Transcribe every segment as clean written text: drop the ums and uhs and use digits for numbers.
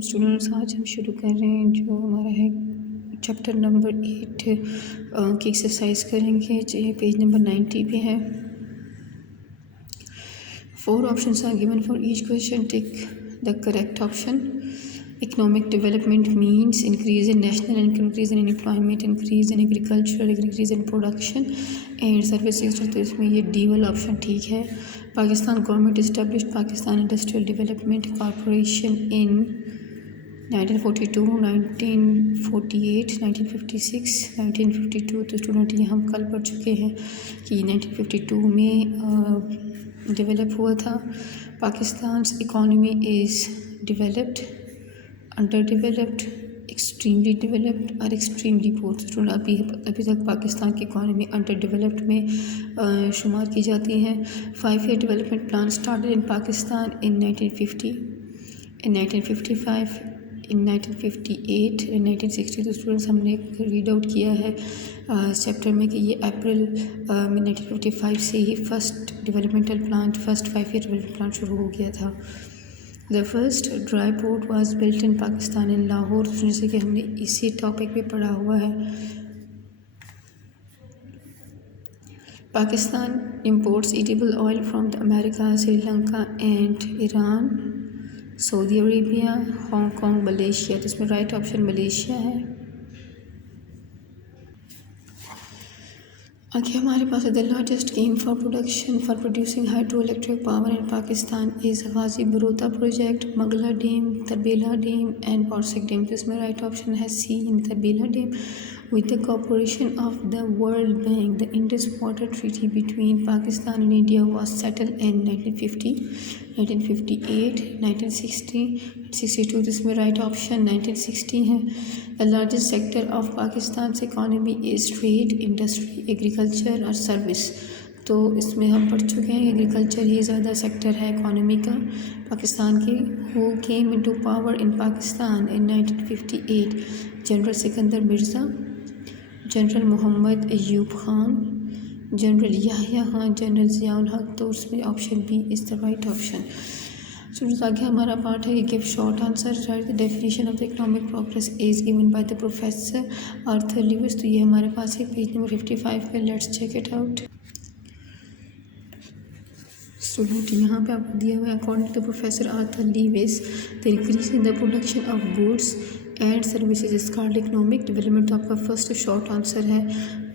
Students, आज हम शुरू कर रहे हैं जो हमारा है चैप्टर नंबर 8 की एक्सरसाइज करेंगे। जो ये पेज नंबर 90 पे है। 4 options are given for each question, tick the correct option. Economic development means increase in national income, increase in employment, increase in agriculture, increase in production and services. तो इसमें ये D वाला option ठीक है। Pakistan government established Pakistan industrial development corporation in 1942, 1948, 1956, 1952। तो student ये हम कल पढ़ चुके हैं कि 1952 में डेवलप हुआ था। Pakistan economy is developed, under developed, extremely developed और एक्सट्रीमली पुअर। स्टूडेंट अभी तक पाकिस्तान की इकॉनमी अंडर डेवलप्ड में शुमार की जाती हैं। 5 year development plan started in Pakistan in 1950, in 1955, in 1958, in 1960। तो स्टूडेंट्स हमने रीड आउट किया है चैप्टर में कि ये अप्रैल 1955 से ही first developmental plan, first 5 year development plan शुरू हो गया था। The first dry port was built in Pakistan in Lahore. जैसे कि हमने इसी टॉपिक पे पढ़ा हुआ है। Pakistan imports edible oil from the America, Sri Lanka and Iran, Saudi Arabia, Hong Kong, Malaysia. तो इसमें राइट ऑप्शन मलेशिया है। आगे हमारे पास the largest game for producing hydro electric power in Pakistan is Ghazi Barotha project, Mangla dam, Tarbela dam and बॉर्सिक डैम। तो इसमें right option है C in Tarbela dam. With the cooperation of the World Bank, the Indus Water Treaty between Pakistan and India was settled in 1950, 1958, 1960, 1962. इसमें right option 1960 है। The largest sector of Pakistan's economy is trade, industry, agriculture और service। तो इसमें हम पढ़ चुके हैं agriculture ही ज़्यादा सेक्टर है इकोनॉमी का पाकिस्तान की। Who came into power in Pakistan in 1958? General Sikandar Mirza, general Mohammad Ayub Khan, general Yahya Khan, general Ziaul Haq. तो उसमें option B is the right option. Students, आगे हमारा पार्ट है कि give short answer, write the definition of the economic progress is given by the professor Arthur Lewis. तो ये हमारे पास है पेज नंबर 55 पे। Let's check it out. Student, यहाँ पे आपको दिया हुआ है according to professor Arthur Lewis the increase in the production of goods and services is called economic development. तो आपका फर्स्ट शॉर्ट आंसर है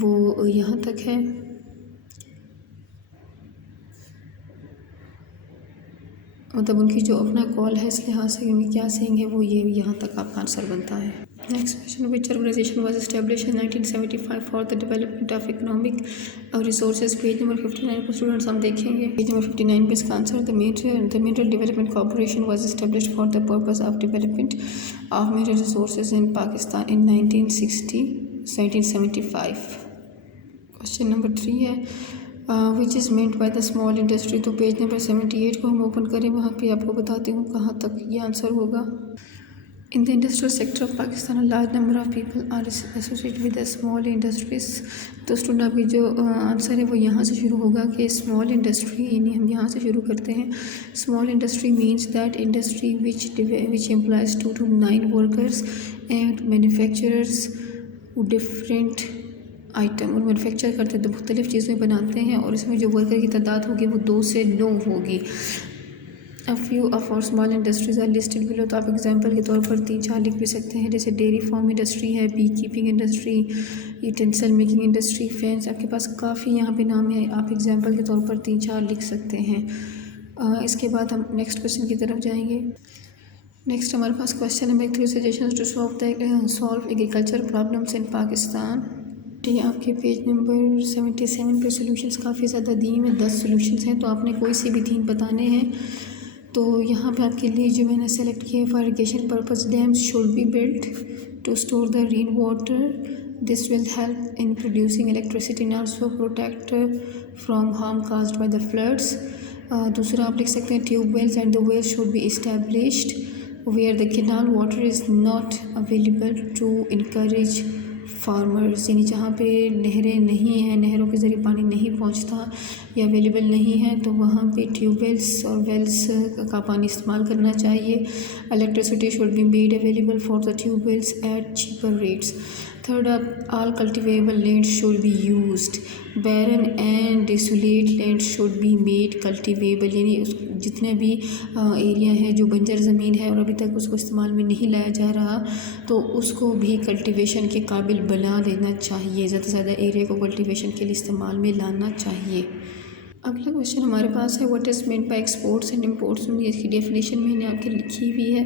वो यहाँ तक है। मतलब उनकी जो अपना कॉल है इस लिहाज से उनकी क्या सेंगे वो ये यहाँ तक आपका आंसर बनता है। Next question, which organization was establish in 1975 for the development of economic और रिसोर्सेज। पेज नंबर 59 पर स्टूडेंट्स हम देखेंगे। पेज नंबर 59 पे इसका answer the mineral development corporation was established for the purpose of development of mineral resources in Pakistan in 1975। Question number 3 है which is meant by the small industry. तो page number 78 को हम open करें, वहाँ पे आपको बताती हूँ कहाँ तक ये आंसर होगा। In the industrial sector of Pakistan large number of people are associated with the small industries. तो स्टूडेंट आपकी जो आंसर है वो यहाँ से शुरू होगा कि स्मॉल इंडस्ट्री, यानी हम यहाँ से शुरू करते हैं। Small industry means that industry which employees 2 to 9 workers and manufacturers different item. और मैनुफैक्चर करते हैं तो मुख्तलिफ़ चीज़ें बनाते हैं और इसमें जो वर्कर की तादाद होगी वो 2 से 9 होगी। अ फ्यू ऑफ और small industries are listed below. तो आप एग्जांपल के तौर पर 3-4 लिख भी सकते हैं, जैसे डेयरी फार्म इंडस्ट्री है, bee keeping industry, utensil making industry, fans. आपके पास काफ़ी यहाँ पे नाम है, आप एग्जांपल के तौर पर 3-4 लिख सकते हैं। इसके बाद हम नेक्स्ट क्वेश्चन की तरफ जाएंगे। नेक्स्ट हमारे पास क्वेश्चन है make 3 suggestions to solve agriculture problems in Pakistan. ये आपके पेज नंबर 77 पे सोल्यूशंस काफ़ी ज़्यादा दिए हैं, 10 सोल्यूशंस हैं, तो आपने कोई से भी 3 बताने हैं। तो यहाँ पे आपके लिए जो मैंने सेलेक्ट किया for irrigation purpose, dams should be built to store the rain water, this will help in producing electricity and also protect from harm caused by the floods. दूसरा आप लिख सकते हैं tube wells and the wells should be established where the canal water is not available to encourage farmers, यानी जहाँ पे नहरें नहीं हैं, नहरों के ज़रिए पानी नहीं पहुँचता या अवेलेबल नहीं है, तो वहाँ पे ट्यूबवेल्स और वेल्स का पानी इस्तेमाल करना चाहिए। Electricity should be made available for the tubewells at cheaper rates. Third up, all cultivable land should be used. Barren and desolate land should be made cultivable, यानी उस जितने भी एरिया है जो बंजर ज़मीन है और अभी तक उसको इस्तेमाल में नहीं लाया जा रहा, तो उसको भी कल्टीवेशन के काबिल बना देना चाहिए। ज़्यादा से ज़्यादा एरिया को कल्टीवेशन के लिए इस्तेमाल में लाना चाहिए। अगला क्वेश्चन हमारे पास है, what is meant by exports and imports. इसकी डेफिनेशन मैंने आपके लिखी हुई है,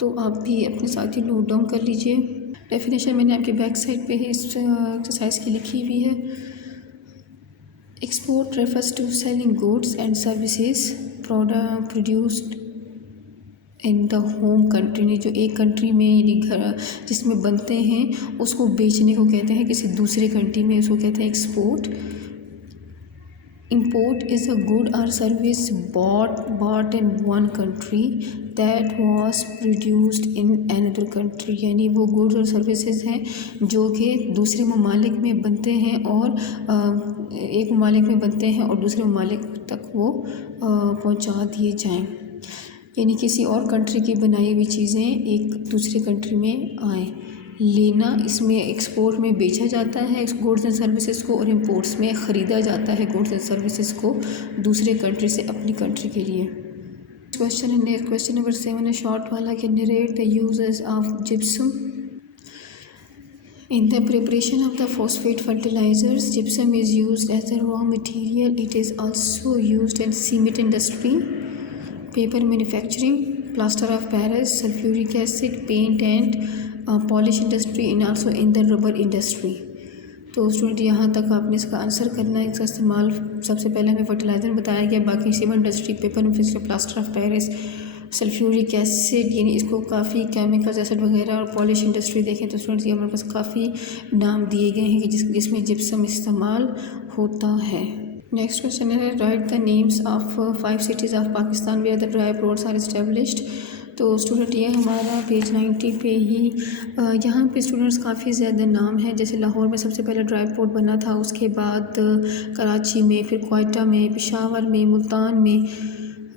तो आप भी अपने साथ ही नोट डाउन कर लीजिए। डेफिनेशन मैंने आपके बैक साइड पे है, इस एक्सरसाइज की लिखी हुई है। Export refers to selling goods and services product produced in the home country, जो एक कंट्री में यानी घर जिसमें बनते हैं उसको बेचने को कहते हैं किसी दूसरे कंट्री में, उसको कहते हैं export. Import is a good or service bought in one country that was produced in another country, यानी वो गुड्स और सर्विसेज हैं जो कि दूसरे ममालिक में बनते हैं और एक ममालिक में बनते हैं और दूसरे ममालिक तक वो पहुंचा दिए जाएं, यानी किसी और कंट्री की बनाई हुई चीज़ें एक दूसरे कंट्री में आएँ। लेना, इसमें एक्सपोर्ट में बेचा जाता है गुड्स एंड सर्विसेज को, और इम्पोर्ट्स में ख़रीदा जाता है गुड्स एंड सर्विसेज को दूसरे कंट्री से अपनी कंट्री के लिए। क्वेश्चन नंबर 7 है शॉर्ट वाला, कि narrate the uses of gypsum in the preparation of the phosphate fertilisers. Gypsum is used as a raw material, it is also used in cement industry, paper manufacturing, plaster of Paris, sulphuric acid, paint and polish industry in also in the rubber industry. तो student यहाँ तक आपने इसका answer करना है। इसका इस्तेमाल सबसे पहले हमें फर्टिलाइज़र बताया गया, बाकी cement industry, paper manufacturing, plaster of Paris, sulphuric acid, यानी इसको काफ़ी केमिकल्स एसिड वगैरह, और पॉलिश इंडस्ट्री देखें तो स्टूडेंट्स ये हमारे पास काफ़ी नाम दिए गए हैं कि जिसमें जिप्सम इस्तेमाल होता है। नेक्स्ट क्वेश्चन है, write the names of 5 cities of Pakistan where the dry ports are established. तो स्टूडेंट ये हमारा पेज 90 पे ही यहाँ पे स्टूडेंट्स काफ़ी ज़्यादा नाम है। जैसे लाहौर में सबसे पहले ड्राई पोर्ट बना था, उसके बाद कराची में, फिर क्वेटा में, पेशावर में, मुल्तान में,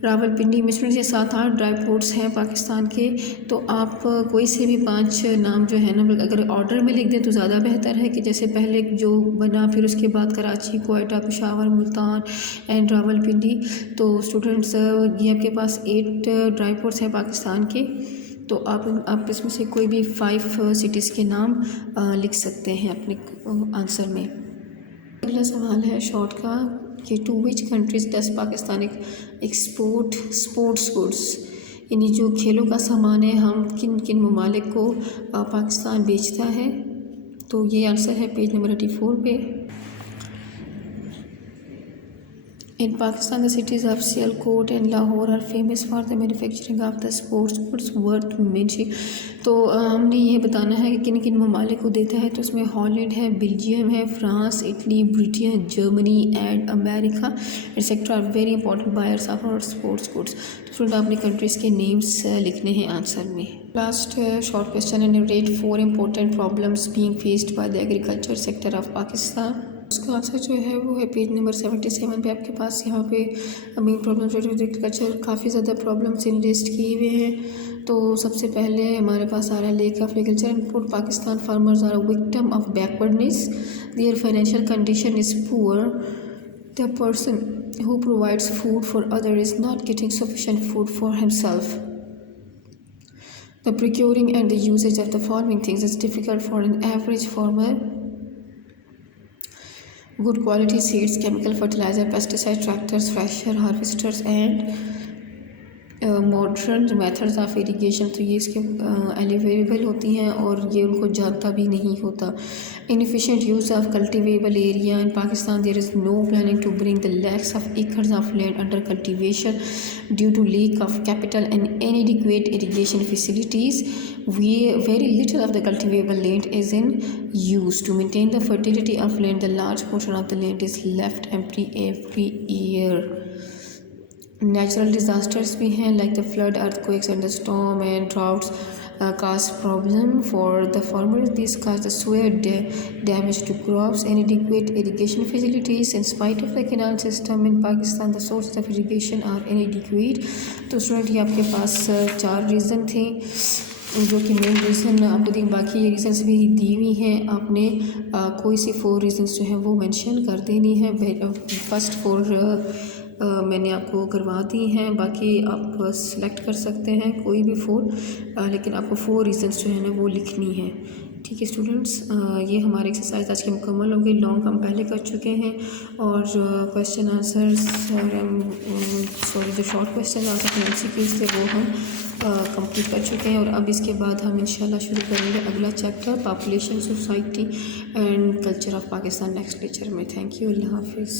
रावलपिंडी में। स्टूडेंट्स ये 7-8 ड्राई पोर्ट्स हैं पाकिस्तान के। तो आप कोई से भी 5 नाम जो है ना, अगर ऑर्डर में लिख दें तो ज़्यादा बेहतर है, कि जैसे पहले जो बना, फिर उसके बाद कराची, क्वेटा, पेशावर, मुल्तान एंड रावलपिंडी। तो स्टूडेंट्स ये आपके पास 8 ड्राई पोर्ट्स हैं पाकिस्तान के। तो आप इसमें से कोई भी 5 सिटीज़ के नाम लिख सकते हैं अपने आंसर में। अगला सवाल है शॉर्ट का, कि to which countries does Pakistan export sports goods, यानी जो खेलों का सामान है हम किन किन ममालिक को पाकिस्तान बेचता है। तो ये आंसर है पेज नंबर 84 पे। In Pakistan, the cities of Sialkot and Lahore are famous for the manufacturing of the sports goods worth mentioning। तो हमने ये बताना है कि किन किन ममालिक को देता है। तो उसमें हॉलैंड है, बेल्जियम है, France, Italy, Britain, Germany and America etcetera are very important buyers of our sports goods. तो स्टूडेंट आपने कंट्रीज़ के नेम्स लिखने हैं आंसर में। लास्ट शॉर्ट क्वेश्चन है, narrate 4 important problems being faced by the agriculture sector of Pakistan. उसका answer जो है वो है पेज नंबर 77 पे आपके पास। यहाँ पे मेन प्रॉब्लम जो एग्रीकल्चर काफ़ी ज़्यादा प्रॉब्लम्स लिस्ट किए हुए हैं। तो सबसे पहले हमारे पास आ रहा है lack of agriculture input. Pakistan farmers are victim of backwardness, their financial condition is poor, the person who provides food for other is not getting sufficient food for himself, the procuring and the usage of the following things is difficult for an average farmer, good quality seeds, chemical fertilizer, pesticide, tractors, thresher, harvesters and modern methods of irrigation. तो ये इसके available होती हैं और ये उनको जानता भी नहीं होता। Inefficient use of cultivable area in Pakistan, there is no planning to bring the lakhs of acres of land under cultivation due to lack of capital and inadequate irrigation facilities. Very little of the cultivable land is in use. To maintain the fertility of land, the large portion of the land is left empty every year. Natural disasters भी हैं like the flood, earthquakes and the storm and droughts cause problem for the farmers. These cause the soil damage to crops, inadequate irrigation facilities. In spite of the canal system in Pakistan, the sources of irrigation are inadequate. तो student ये आपके पास 4 reason थे जो कि main reason आपको दी, बाकी ये reasons भी दी हुई हैं। आपने कोई सी 4 रीज़न्स जो हैं वो मेंशन कर देनी है। फर्स्ट 4 मैंने आपको करवा दी हैं, बाकी आप सिलेक्ट कर सकते हैं कोई भी 4, लेकिन आपको 4 रीज़न्स जो है ना वो लिखनी है। ठीक है स्टूडेंट्स, ये हमारी एक्सरसाइज आज की मुकम्मल हो गई। लॉन्ग हम पहले कर चुके हैं और क्वेश्चन आंसर्स सॉरी जो शॉर्ट क्वेश्चन आंसर MCQs थे वो हम कंप्लीट कर चुके हैं। और अब इसके बाद हम इंशाल्लाह शुरू करेंगे अगला chapter, population, society and culture of Pakistan, next lecture में। थैंक यू, अल्लाह हाफिज़।